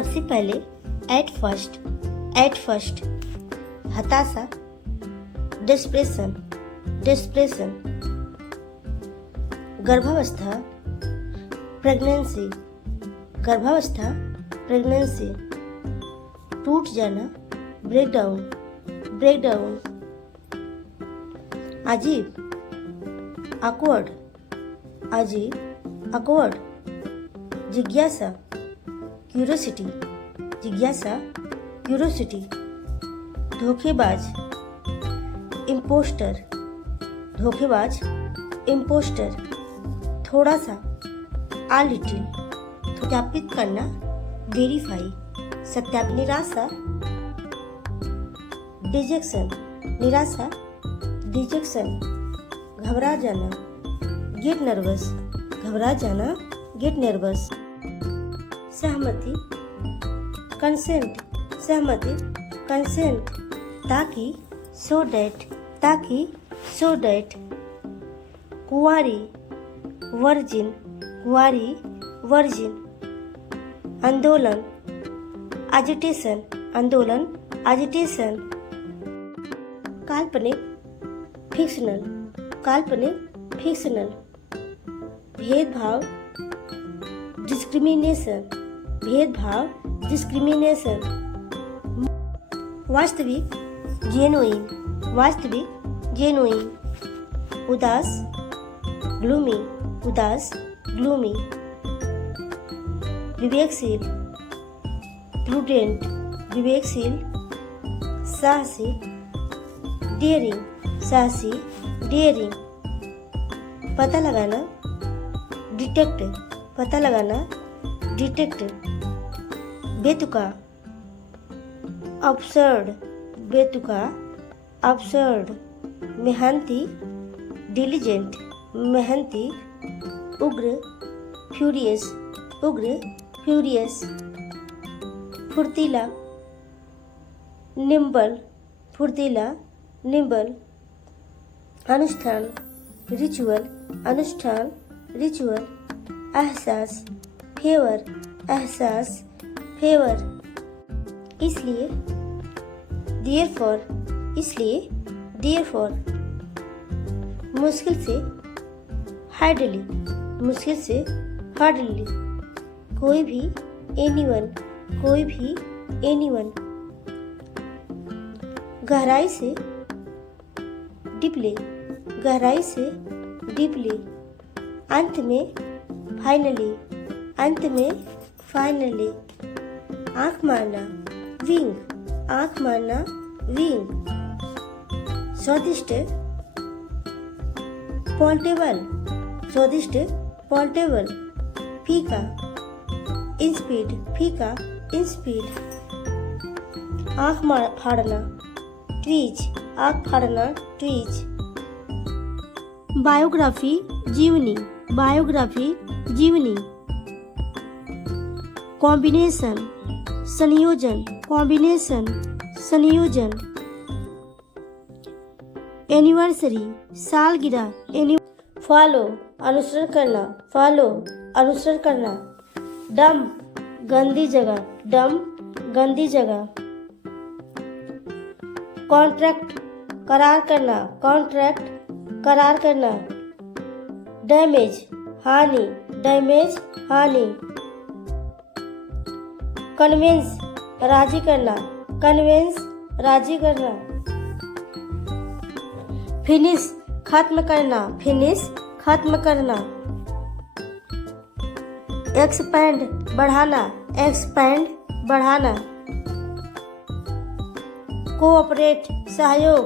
सबसे पहले at first हताशा, डिस्प्रेशन, गर्भावस्था, प्रेगनेंसी, टूट जाना, ब्रेकडाउन, अजीब, awkward, जिज्ञासा, क्यूरोसिटी, धोखेबाज, इम्पोस्टर, थोड़ा सा, a little, सत्यापित करना, वेरीफाई, निराशा, डिजेक्शन, घबरा जाना, गेट नर्वस, सहमति, कंसेंट, ताकि, सो दैट, कुंवारी, वर्जिन, आंदोलन, एजिटेशन, काल्पनिक, फिक्शनल, भेदभाव, डिस्क्रिमिनेशन, वास्तविक, जेनुइन, उदास, ग्लूमी, विवेकशील, प्रूडेंट, साहसी, डेयरिंग, पता लगाना, डिटेक्ट, बेतुका, absurd, मेहनती, डिलीजेंट, उग्र, फ्यूरियस, फुर्तीला, निम्बल, अनुष्ठान, रिचुअल, एहसास, फेवर, इसलिए, therefore, मुश्किल से, हार्डली, कोई भी, anyone, गहराई से, डीपली, अंत में, फाइनली, आँख मारना, विंग, स्वादिष्ट, पोर्टेबल, फीका, इंस्पीड, आँख फाड़ना, ट्वीज, बायोग्राफी, जीवनी, कॉम्बिनेशन, संयोजन, एनिवर्सरी, सालगिरह, फॉलो, अनुसरण करना, डंप, गंदी जगह, कॉन्ट्रैक्ट, करार करना, डैमेज, हानि, कन्विंस, राजी करना, फिनिश, खत्म करना, एक्सपेंड, बढ़ाना, कोऑपरेट, सहयोग,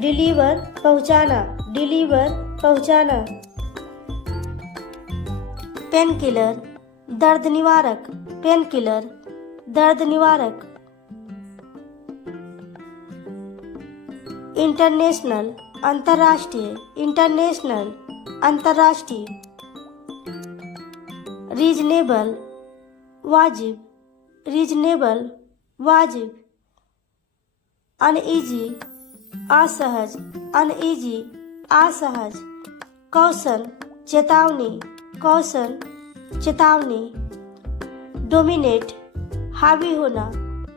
डिलीवर, पहुंचाना, पेनकिलर, दर्द निवारक, इंटरनेशनल, अंतर्राष्ट्रीय, रीजनेबल, वाजिब, अनईजी, असहज, कौशन, चेतावनी, चेतावनी, डोमिनेट, हावी होना,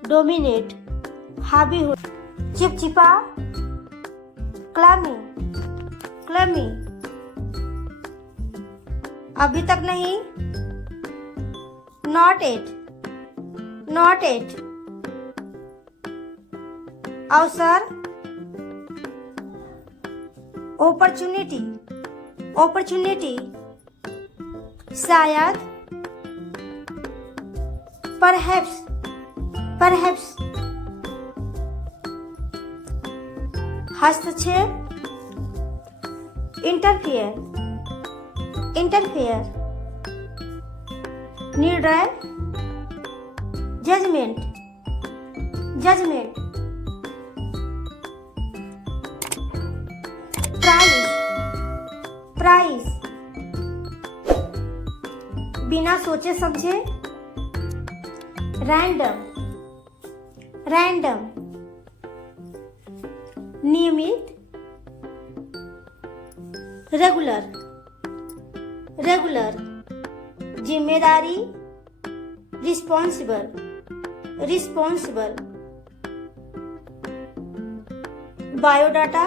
डोमिनेट, हावी हो, चिपचिपा, क्लमी, क्लमी, अभी तक नहीं, नॉट एट, नॉट एट, अवसर, अपॉर्चुनिटी, अपॉर्चुनिटी, शायद, परहैप्स, परहैप्स, हस्तक्षेप, इंटरफियर, इंटरफेयर, निर्णय, जजमेंट, जजमेंट, प्राइस, प्राइस, बिना सोचे समझे, रैंडम, रैंडम, नियमित, रेगुलर, रेगुलर, जिम्मेदारी, responsible, responsible, biodata,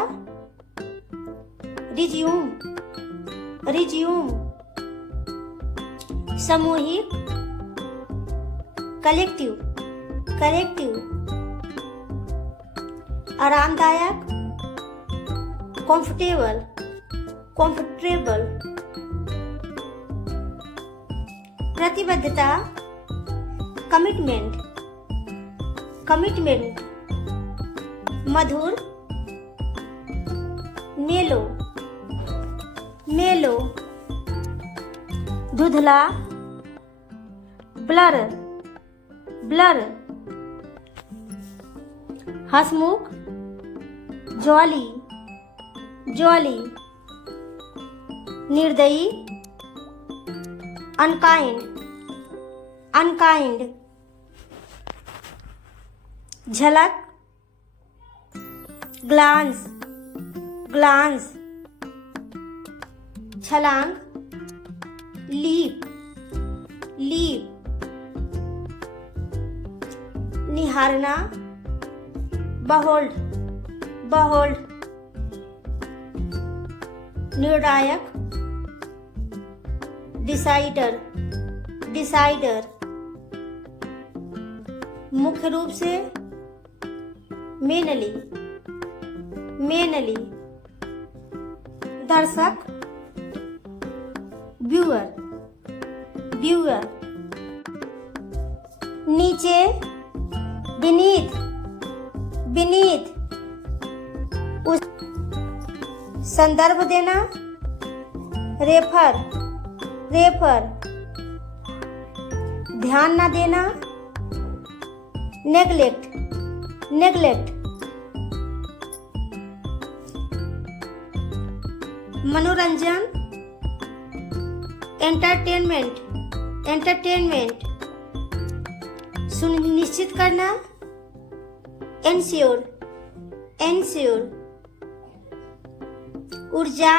resume, resume, सामूहिक, कलेक्टिव, कलेक्टिव, आरामदायक, कंफर्टेबल, कंफर्टेबल, प्रतिबद्धता, कमिटमेंट, कमिटमेंट, मधुर, मेलो, मेलो, धुंधला, ब्लर, ब्लर, हंसमुख, जॉली, जॉली, निर्दयी, अनकाइंड, अनकाइंड, झलक, ग्लांस, ग्लांस, छलांग, लीप, लीप, निहारना, बहोल्ड, बहोल्ड, निर्णायक, डिसाइडर, डिसाइडर, मुख्य रूप से, मेनली, मेनली, दर्शक, व्यूअर, व्यूअर, नीचे, बीनीथ, बीनीथ, उस, संदर्भ देना, रेफर, रेफर, ध्यान न देना, नेग्लेक्ट, नेग्लेक्ट, मनोरंजन, एंटरटेनमेंट, एंटरटेनमेंट, सुनिश्चित करना, एंश्योर, एंश्योर, ऊर्जा,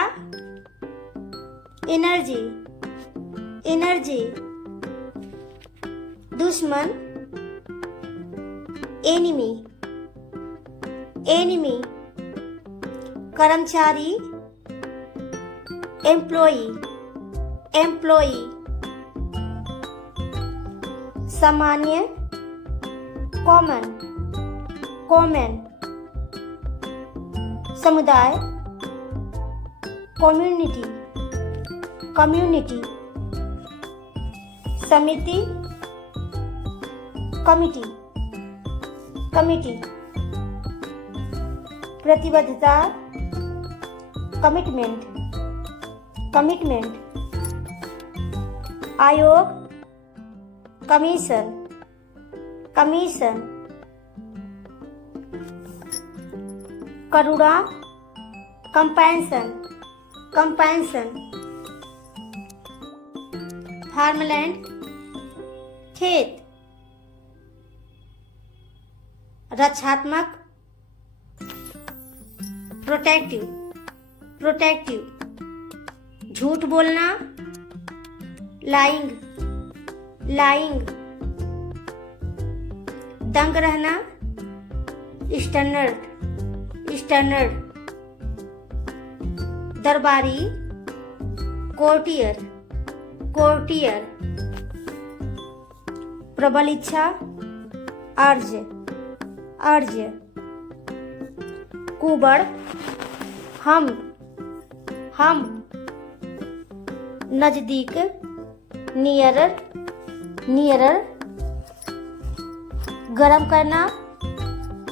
एनर्जी, एनर्जी, दुश्मन, एनिमी, एनिमी, कर्मचारी, एम्प्लॉई, एम्प्लॉई, सामान्य, कॉमन, कॉमन, समुदाय, कम्युनिटी, कम्युनिटी, समिति, कमिटी, कमिटी, प्रतिबद्धता, कमिटमेंट, कमिटमेंट, आयोग, कमीशन, कमीशन, करुणा, कंपेंशन, कंपेंशन, फार्मलैंड, खेत, रक्षात्मक, प्रोटेक्टिव, प्रोटेक्टिव, झूठ बोलना, लाइंग, लाइंग। दंग रहना, स्टैंडर्ड, स्टैंडर्ड। दरबारी, कोर्टियर, कोर्टियर। प्रबल इच्छा, अर्ज, अर्ज। कुबड़, हम, हम। नजदीक, नियरर, नियरर। गरम करना,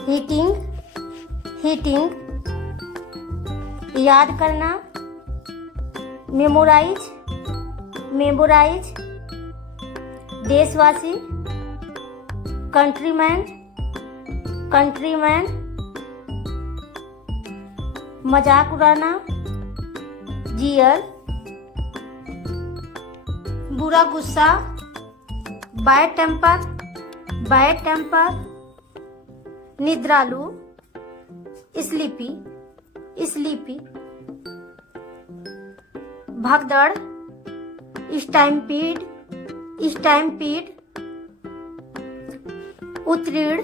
हीटिंग, हीटिंग। याद करना, मेमोराइज, मेमोराइज। देशवासी, कंट्रीमैन, कंट्रीमैन। मजाक उड़ाना, जियर। बुरा गुस्सा, बैड टेम्पर, बैड टेम्पर। निद्रालु, स्लीपी, स्लीपी। भगदड़, स्टैम्पीड, स्टैम्पीड। उत्तीर्ण,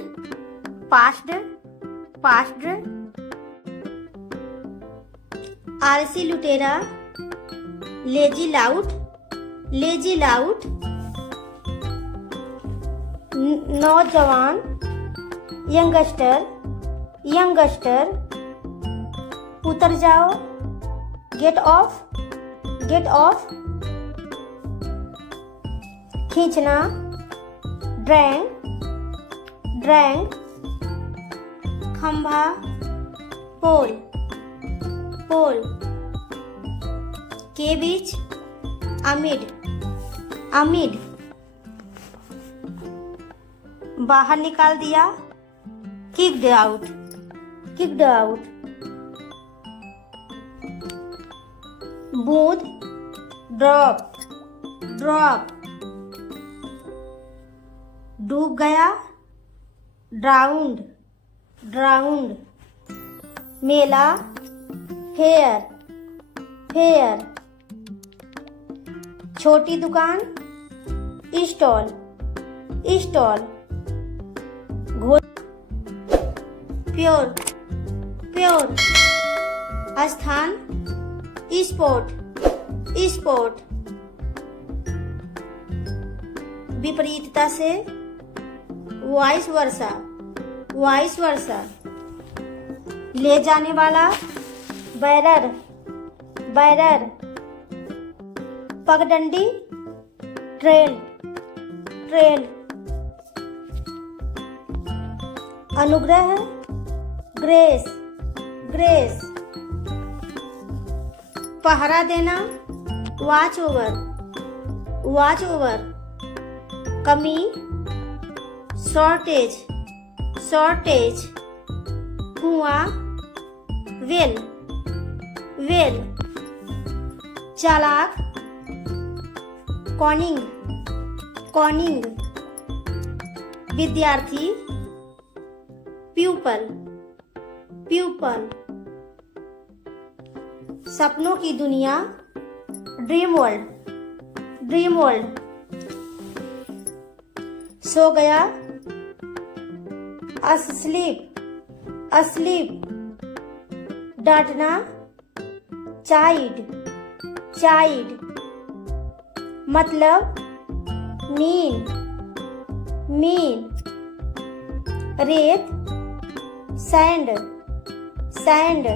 पास्ड, पास्ड। आलसी लुटेरा, लेजी लाउट, लेजी लाउट। नौजवान, यंगस्टर, यंगस्टर। उतर जाओ, गेट ऑफ, गेट ऑफ। खींचना, ड्रैंग, ड्रैंग। खंभा, पोल, पोल। के बीच, अमिड, अमिड। बाहर निकाल दिया, किक्ड आउट, किक्ड आउट। बूंद, ड्रॉप, ड्रॉप। डूब गया, ड्राउंड, ड्राउंड। मेला, फेयर, फेयर। छोटी दुकान, स्टॉल, स्टॉल। Pure, pure. स्थान, स्पॉट, स्पॉट। विपरीतता से, वाइस वर्सा, वाइस वर्सा। ले जाने वाला, बैरर, बैरर। पगडंडी, ट्रेल, ट्रेल। अनुग्रह, ग्रेस, ग्रेस। पहरा देना, वॉच ओवर, वॉच ओवर। कमी, शॉर्टेज, शॉर्टेज। कुआं, वेल, वेल। चालाक, कॉनिंग, कॉनिंग। विद्यार्थी, प्यूपल, प्यूपल। सपनों की दुनिया, ड्रीम वर्ल्ड, ड्रीम वर्ल्ड। सो गया, अस्लीप, अस्लीप। डांटना, चाइल्ड, चाइल्ड। मतलब, मीन, मीन। रेत, सैंड, सैंड।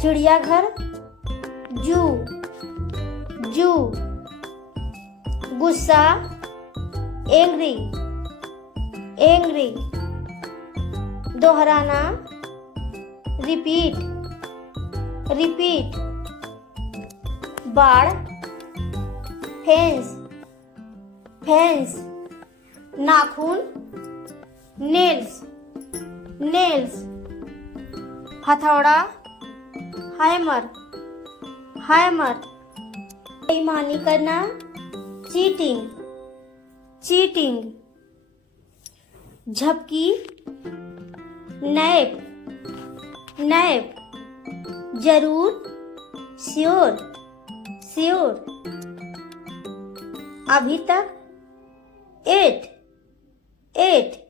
चिड़ियाघर, जू, जू। गुस्सा, एंग्री, एंग्री। दोहराना, रिपीट, रिपीट। बाड़, फेंस, फेंस। नाखून, नेल्स, नेल्स। हथौड़ा, हैमर, हैमर। बेईमानी करना, चीटिंग, चीटिंग। झपकी, नैप, नैप। जरूर, श्योर, श्योर। अभी तक 8 8